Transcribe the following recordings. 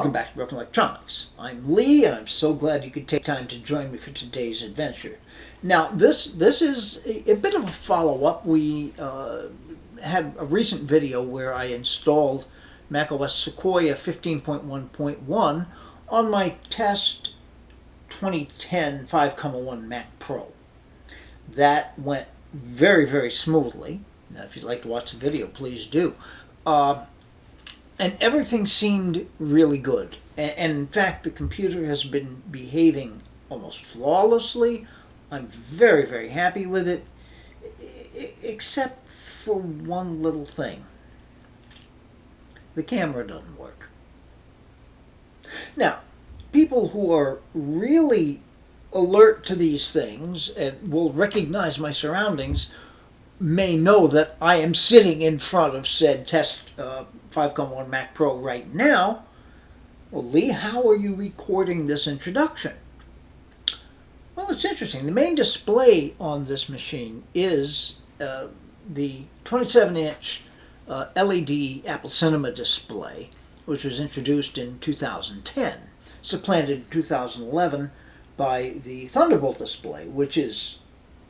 Welcome back to Broken Electronics. I'm Lee, and I'm so glad you could take time to join me for today's adventure. Now, this is a bit of a follow-up. We had a recent video where I installed macOS Sequoia 15.1.1 on my test 2010 5.1 Mac Pro. That went very, very smoothly. Now, if you'd like to watch the video, please do. And everything seemed really good. And in fact, the computer has been behaving almost flawlessly. I'm very, very happy with it, except for one little thing. The camera doesn't work. Now, people who are really alert to these things and will recognize my surroundings may know that I am sitting in front of said test 5.1 Mac Pro right now. Well, Lee, how are you recording this introduction? Well, it's interesting. The main display on this machine is the 27-inch LED Apple Cinema display, which was introduced in 2010, supplanted in 2011 by the Thunderbolt display, which is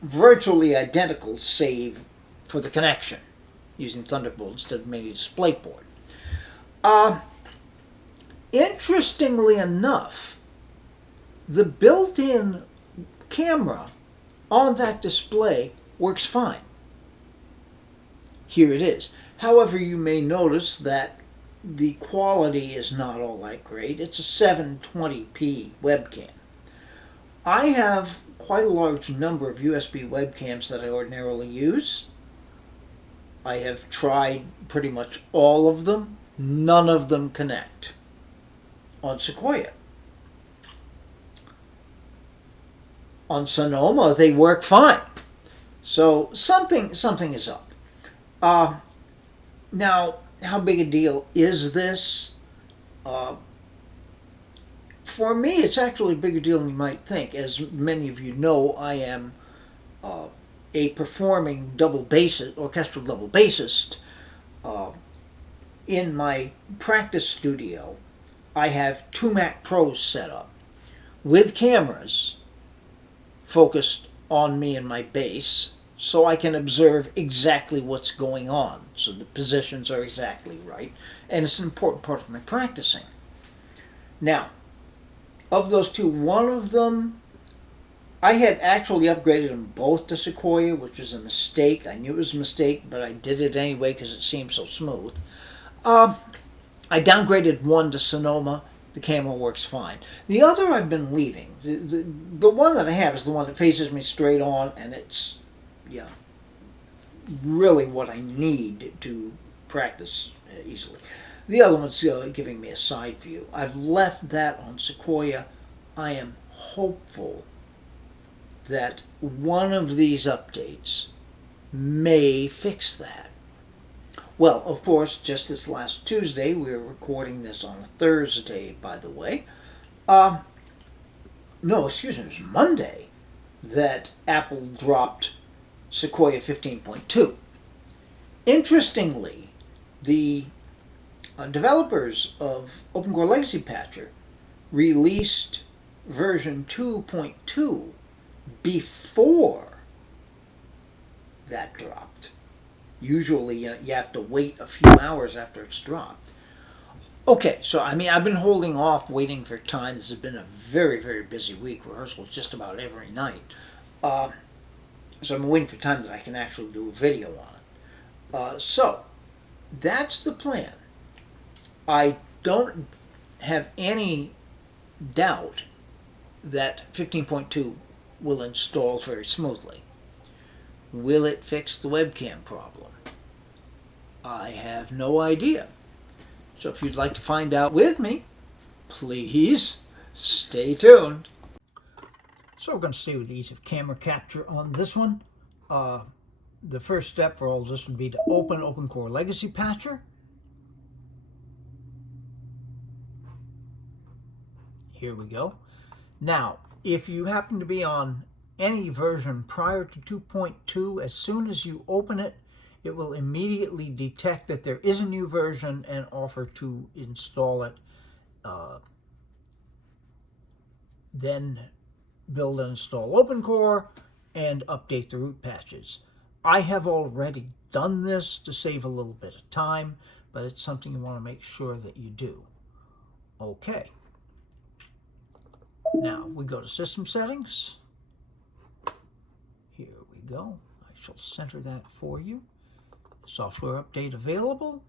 virtually identical save for the connection, using Thunderbolt instead of mini DisplayPort. Interestingly enough, the built-in camera on that display works fine. Here it is. However, you may notice that the quality is not all that great. It's a 720p webcam. I have quite a large number of USB webcams that I ordinarily use. I have tried pretty much all of them. None of them connect on Sequoia. On Sonoma, they work fine. So something is up. Now, how big a deal is this? For me, it's actually a bigger deal than you might think. As many of you know, I am a performing orchestral double bassist. In my practice studio, I have two Mac Pros set up with cameras focused on me and my bass, so I can observe exactly what's going on, so the positions are exactly right, and it's an important part of my practicing. Now, of those two, one of them, I had actually upgraded them both to Sequoia, which was a mistake. I knew it was a mistake, but I did it anyway because it seemed so smooth. I downgraded one to Sonoma. The camera works fine. The other I've been leaving. The one that I have is the one that faces me straight on, and it's, really what I need to practice easily. The other one's giving me a side view. I've left that on Sequoia. I am hopeful that one of these updates may fix that. Well, of course, just this last Tuesday, we were recording this on a Thursday, by the way. No, excuse me, it was Monday that Apple dropped Sequoia 15.2. Interestingly, the developers of OpenCore Legacy Patcher released version 2.2 before that dropped. Usually you have to wait a few hours after it's dropped. Okay, so I've been holding off waiting for time. This has been a very, very busy week. Rehearsals just about every night. So I'm waiting for time that I can actually do a video on it. So that's the plan. I don't have any doubt that 15.2 will install very smoothly. Will it fix the webcam problem? I have no idea. So if you'd like to find out with me, please stay tuned. So we're going to stay with ease of camera capture on this one. The first step for all of this would be to open OpenCore Legacy Patcher. Here we go. Now, if you happen to be on any version prior to 2.2, as soon as you open it, it will immediately detect that there is a new version and offer to install it uh, then build and install OpenCore, and update the root patches. I have already done this to save a little bit of time, but it's something you want to make sure that you do. Okay. Now we go to System Settings. Here we go. I shall center that for you. Software update available.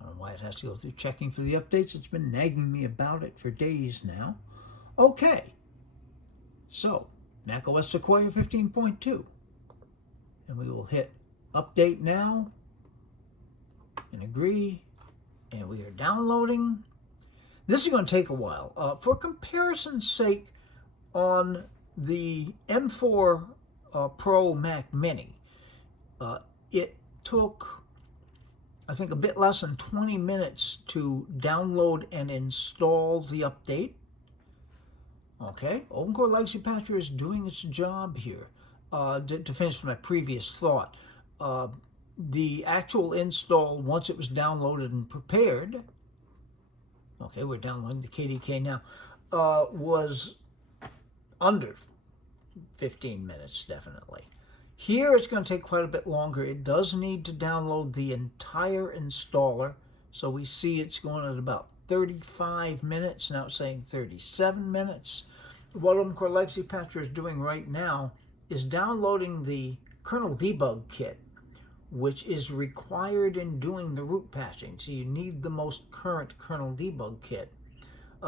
I don't know why it has to go through checking for the updates. It's been nagging me about it for days now. Okay. So, macOS Sequoia 15.2. And we will hit Update Now and agree. And we are downloading. This is going to take a while. For comparison's sake, on the M4 Pro Mac Mini, it took, I think, a bit less than 20 minutes to download and install the update. Okay, OpenCore Legacy Patcher is doing its job here. To finish my previous thought, the actual install, once it was downloaded and prepared, okay, we're downloading the KDK now, was under 15 minutes, definitely. Here it's going to take quite a bit longer. It does need to download the entire installer, so we see it's going at about 35 minutes. Now it's saying 37 minutes. What OpenCore Legacy Patcher is doing right now is downloading the kernel debug kit, which is required in doing the root patching. So you need the most current kernel debug kit.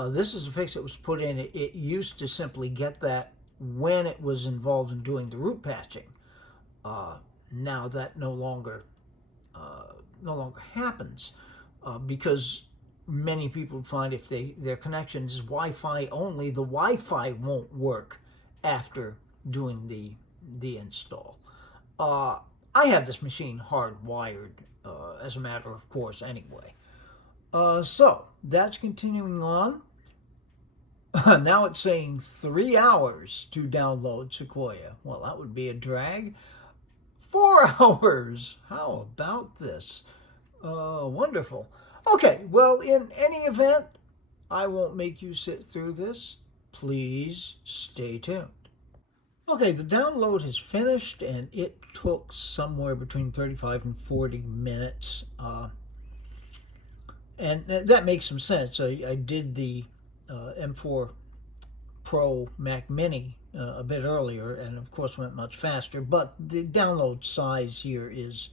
This is a fix that was put in. It used to simply get that when it was involved in doing the root patching. Now that no longer happens because many people find if their connection is Wi-Fi only, the Wi-Fi won't work after doing the install. I have this machine hardwired as a matter of course anyway. So that's continuing on. Now it's saying 3 hours to download Sequoia. Well, that would be a drag. 4 hours. How about this? Wonderful. Okay, well, in any event, I won't make you sit through this. Please stay tuned. Okay, the download has finished, and it took somewhere between 35 and 40 minutes. And that makes some sense. I did the M4 Pro Mac Mini a bit earlier, and of course went much faster, but the download size here is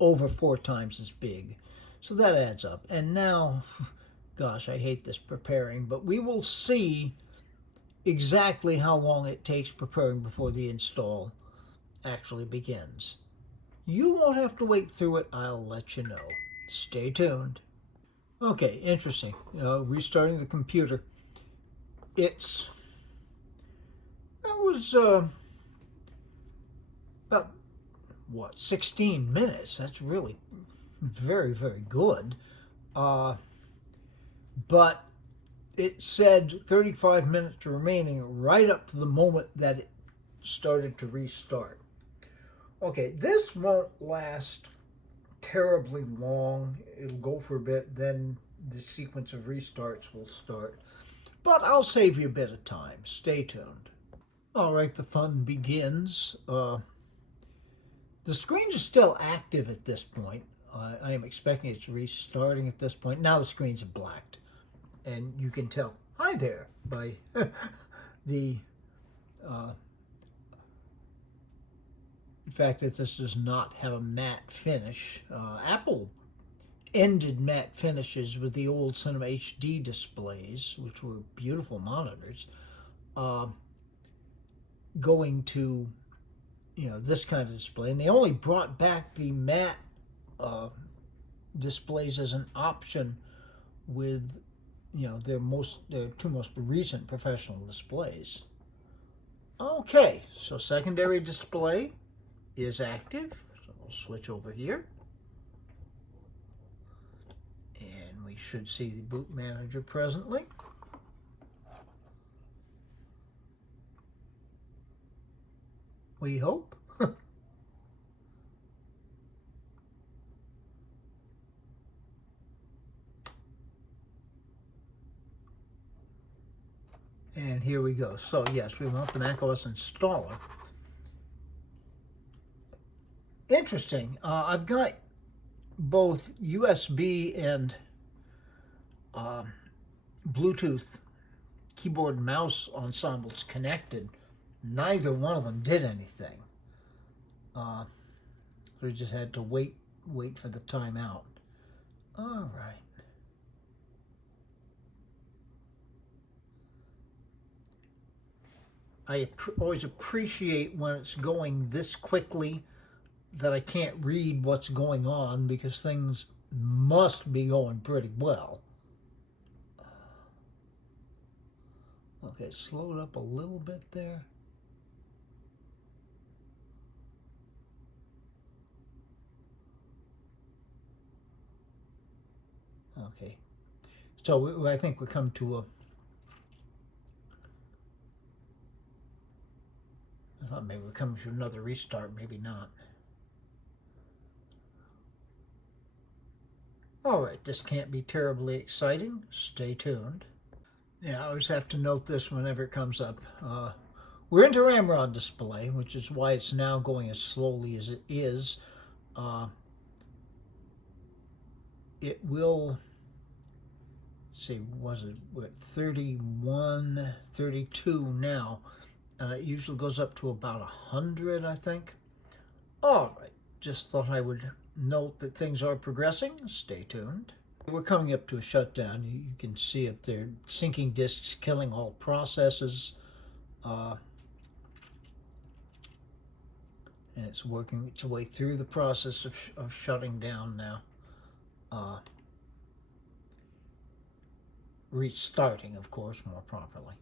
over 4 times as big. So that adds up. And now, gosh, I hate this preparing, but we will see exactly how long it takes preparing before the install actually begins. You won't have to wait through it. I'll let you know. Stay tuned. Okay, interesting. Restarting the computer. That was about, 16 minutes. That's really very, very good. But it said 35 minutes remaining right up to the moment that it started to restart. Okay, this won't last terribly long. It'll go for a bit, then the sequence of restarts will start. But I'll save you a bit of time. Stay tuned. All right, the fun begins. The screen is still active at this point. I am expecting it's restarting at this point. Now the screen's blacked. And you can tell, hi there, by the fact that this does not have a matte finish. Apple ended matte finishes with the old Cinema HD displays, which were beautiful monitors, going to this kind of display. And they only brought back the matte displays as an option with their two most recent professional displays. Okay, so secondary display is active. So we'll switch over here. And we should see the boot manager presently. We hope. And here we go. So yes, we want the macOS installer. Interesting. I've got both USB and Bluetooth keyboard and mouse ensembles connected. Neither one of them did anything. We just had to wait for the timeout. All right. I always appreciate when it's going this quickly that I can't read what's going on because things must be going pretty well. Okay, slowed up a little bit there. Okay, so I think we come to a. I thought maybe we're coming to another restart, maybe not. All right, this can't be terribly exciting. Stay tuned. Yeah, I always have to note this whenever it comes up. We're into Ramrod display, which is why it's now going as slowly as it is. It will, see, was it what, 31, 32 now. It usually goes up to about 100, I think. All right, just thought I would note that things are progressing. Stay tuned. We're coming up to a shutdown. You can see up there, syncing disks, killing all processes. And it's working its way through the process of shutting down now. Restarting, of course, more properly.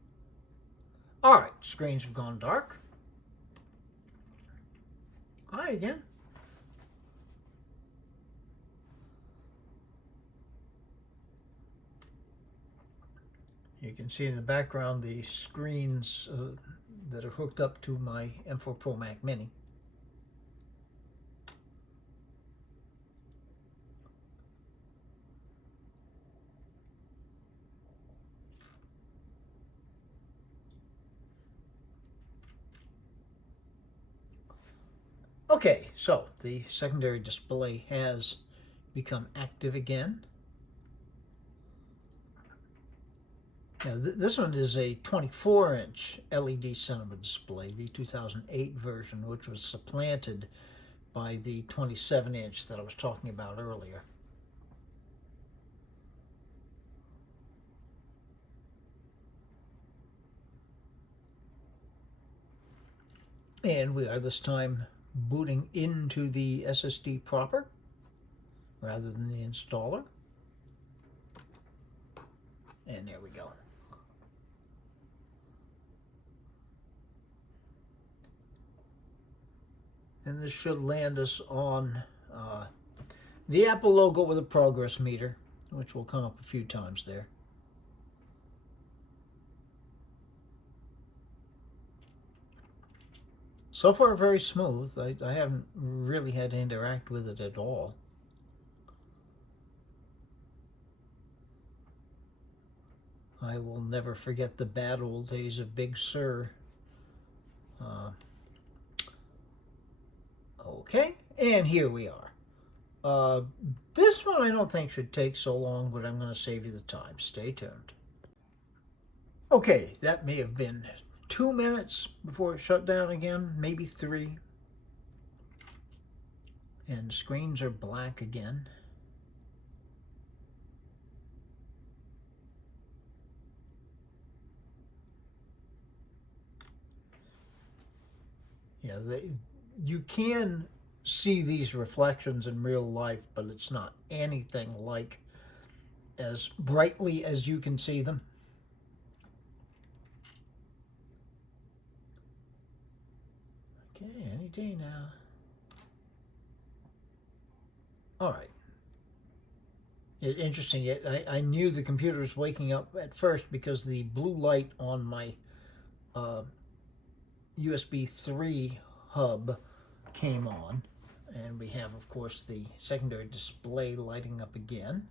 All right, screens have gone dark. Hi again. You can see in the background the screens that are hooked up to my M4 Pro Mac Mini. Okay, so the secondary display has become active again. Now, this one is a 24-inch LED cinema display, the 2008 version, which was supplanted by the 27-inch that I was talking about earlier. And we are this time booting into the SSD proper rather than the installer. And there we go. And this should land us on the Apple logo with a progress meter, which will come up a few times there. So far, very smooth. I haven't really had to interact with it at all. I will never forget the bad old days of Big Sur. Okay, and here we are. This one I don't think should take so long, but I'm going to save you the time. Stay tuned. Okay, that may have been 2 minutes before it shut down again, maybe 3. And screens are black again. Yeah, you can see these reflections in real life, but it's not anything like as brightly as you can see them. Okay, any day now. All right. Interesting. I knew the computer was waking up at first because the blue light on my USB 3 hub came on. And we have, of course, the secondary display lighting up again.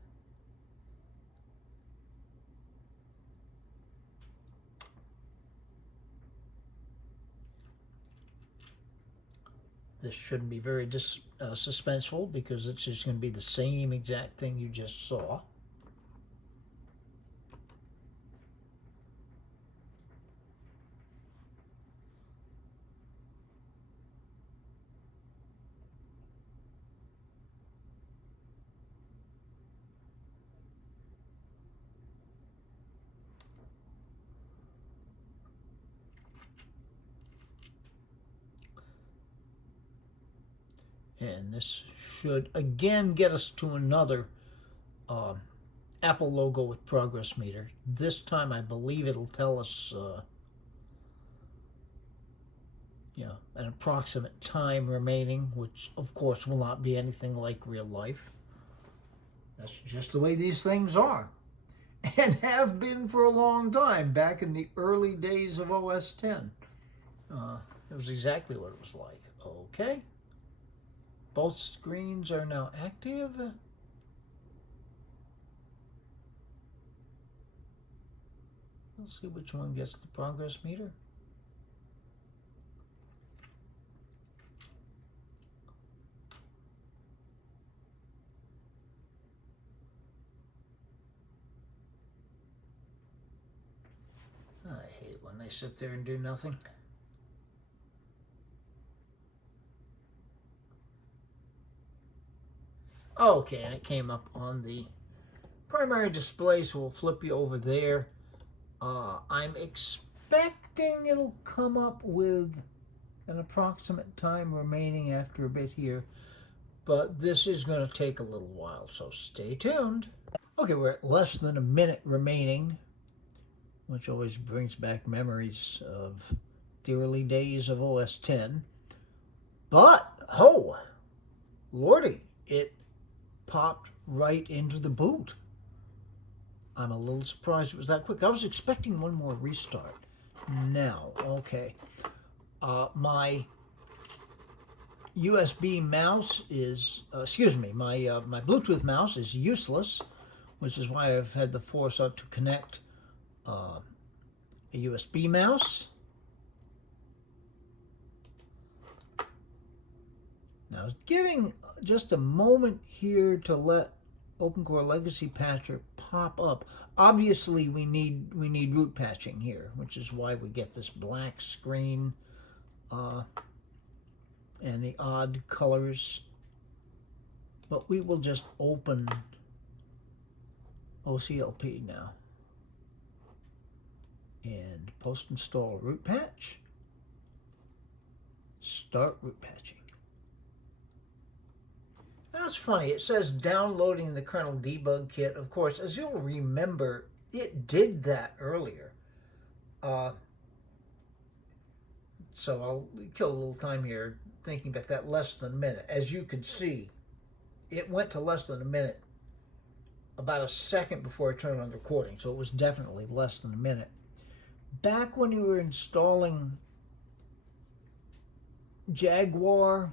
This shouldn't be very suspenseful because it's just going to be the same exact thing you just saw. And this should again get us to another Apple logo with progress meter. This time I believe it'll tell us an approximate time remaining, which of course will not be anything like real life. That's just the way these things are. And have been for a long time, back in the early days of OS 10. It was exactly what it was like. Okay. Both screens are now active. Let's see which one gets the progress meter. I hate when they sit there and do nothing. Okay, and it came up on the primary display, so we'll flip you over there. I'm expecting it'll come up with an approximate time remaining after a bit here, but this is going to take a little while, so stay tuned. Okay, we're at less than a minute remaining, which always brings back memories of the early days of OS 10. But, oh, lordy, it popped right into the boot. I'm a little surprised it was that quick. I was expecting one more restart. Now, okay. My USB mouse is, my Bluetooth mouse is useless, which is why I've had the foresight to connect a USB mouse. Now, giving just a moment here to let OpenCore Legacy Patcher pop up. Obviously, we need root patching here, which is why we get this black screen and the odd colors. But we will just open OCLP now and post-install root patch. Start root patching. That's funny. It says downloading the kernel debug kit. Of course, as you'll remember, it did that earlier. So I'll kill a little time here thinking about that less than a minute. As you can see, it went to less than a minute about a second before I turned on the recording. So it was definitely less than a minute. Back when you were installing Jaguar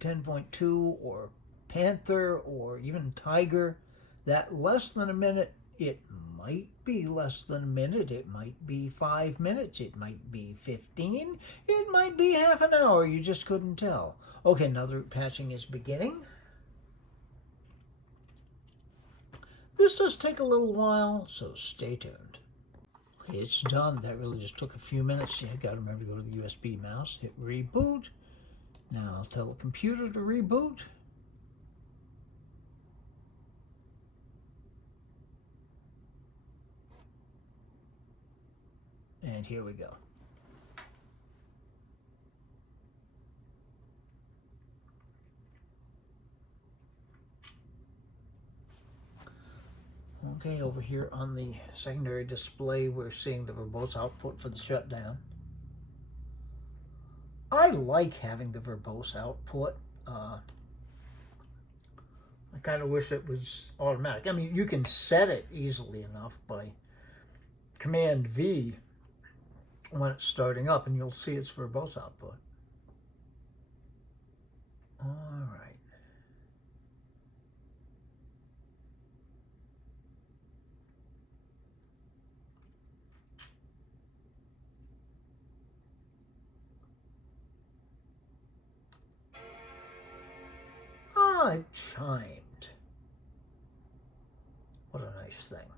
10.2 or Panther or even Tiger, that less than a minute, it might be less than a minute, it might be 5 minutes, it might be 15, it might be half an hour, you just couldn't tell. Okay, now the root patching is beginning. This does take a little while, so stay tuned. Okay, it's done. That really just took a few minutes. You got to remember to go to the USB mouse, hit reboot. Now I'll tell the computer to reboot. And here we go. Okay, over here on the secondary display, we're seeing the verbose output for the shutdown. I like having the verbose output. I kind of wish it was automatic. I mean, you can set it easily enough by Command V when it's starting up, and you'll see its verbose output. All right. it chimed. What a nice thing.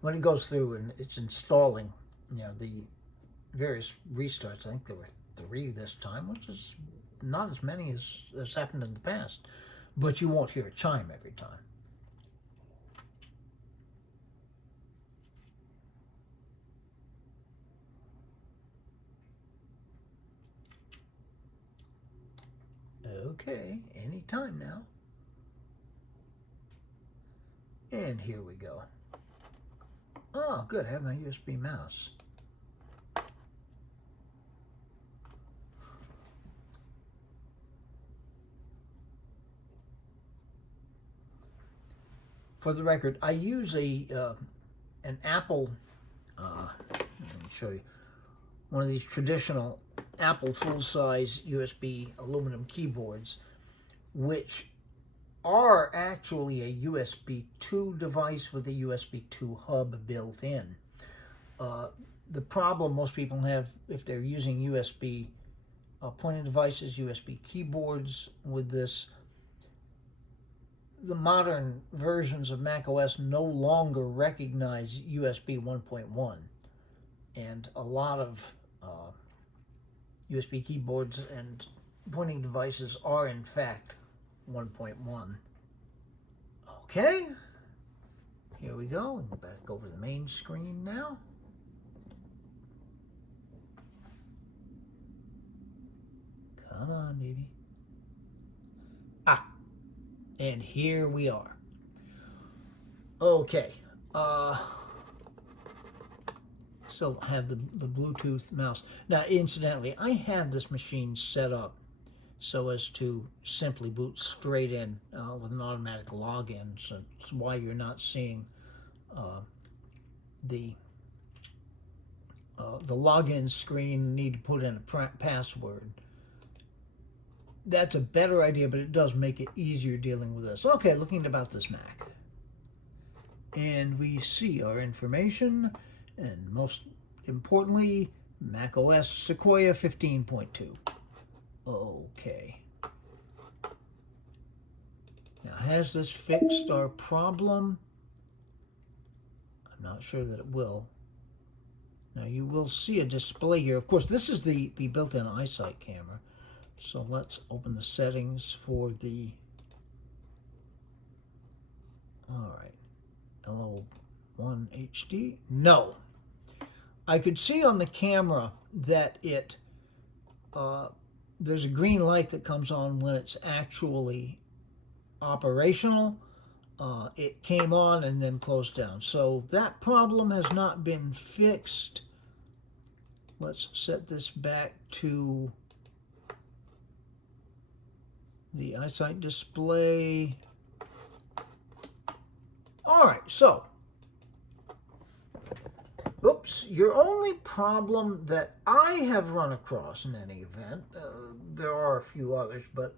When it goes through and it's installing, the various restarts, I think there were 3 this time, which is not as many as happened in the past. But you won't hear a chime every time. Okay, anytime now. And here we go. Oh, good, I have my USB mouse. For the record, I use an Apple, let me show you, one of these traditional Apple full-size USB aluminum keyboards, which are actually a USB 2 device with a USB 2 hub built in. The problem most people have if they're using USB pointing devices, USB keyboards with this, the modern versions of macOS no longer recognize USB 1.1, and a lot of USB keyboards and pointing devices are in fact 1.1. Okay, here we go. We're back over the main screen now. Come on, baby. And here we are. Okay. So have the Bluetooth mouse. Now, incidentally, I have this machine set up so as to simply boot straight in with an automatic login. So that's why you're not seeing the login screen. Need to put in a password. That's a better idea, but it does make it easier dealing with this. Okay, looking about this Mac. And we see our information, and most importantly, macOS Sequoia 15.2. Okay. Now, has this fixed our problem? I'm not sure that it will. Now, you will see a display here. Of course, this is the built-in iSight camera. So let's open the settings for the, all right, LO1 HD. No. I could see on the camera that there's a green light that comes on when it's actually operational. It came on and then closed down. So that problem has not been fixed. Let's set this back to the iSight display. All right, so, oops, your only problem that I have run across in any event, there are a few others, but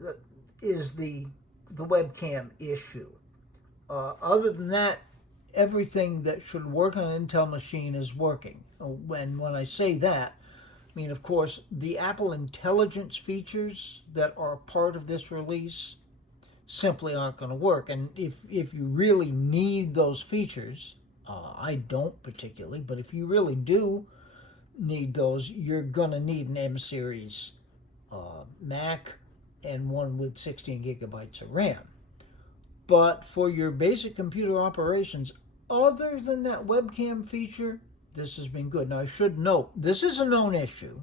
that is the webcam issue. Other than that, everything that should work on an Intel machine is working. When I say that, I mean, of course, the Apple Intelligence features that are part of this release simply aren't going to work. And if you really need those features, I don't particularly, but if you really do need those, you're going to need an M series Mac and one with 16 gigabytes of RAM. But for your basic computer operations, other than that webcam feature, this has been good. Now, I should note, this is a known issue.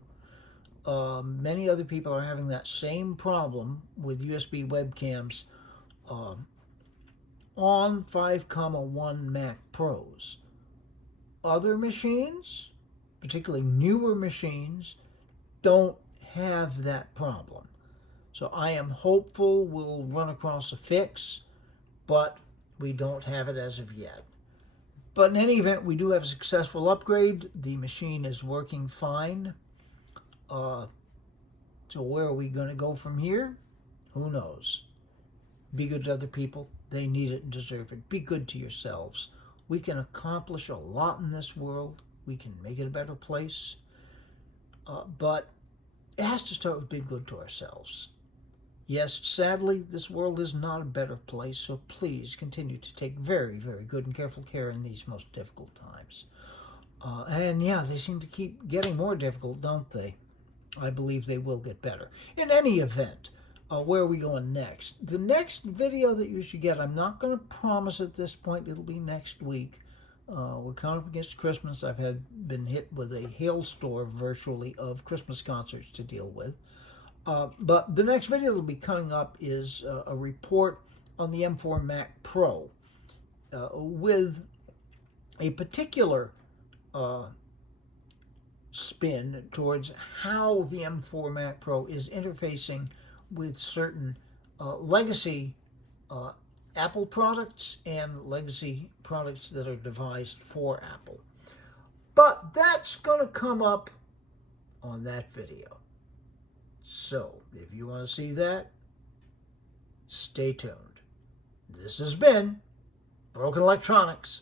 Many other people are having that same problem with USB webcams on 5.1 Mac Pros. Other machines, particularly newer machines, don't have that problem. So I am hopeful we'll run across a fix, but we don't have it as of yet. But in any event, we do have a successful upgrade. The machine is working fine. So where are we going to go from here? Who knows? Be good to other people. They need it and deserve it. Be good to yourselves. We can accomplish a lot in this world. We can make it a better place. But it has to start with being good to ourselves. Yes, sadly, this world is not a better place, so please continue to take very, very good and careful care in these most difficult times. And yeah, they seem to keep getting more difficult, don't they? I believe they will get better. In any event, where are we going next? The next video that you should get, I'm not going to promise at this point it'll be next week. We're coming up against Christmas. Been hit with a hailstorm virtually of Christmas concerts to deal with. But the next video that'll be coming up is a report on the M4 Mac Pro with a particular spin towards how the M4 Mac Pro is interfacing with certain legacy Apple products and legacy products that are devised for Apple. But that's going to come up on that video. So, if you want to see that, stay tuned. This has been Broken Electronics.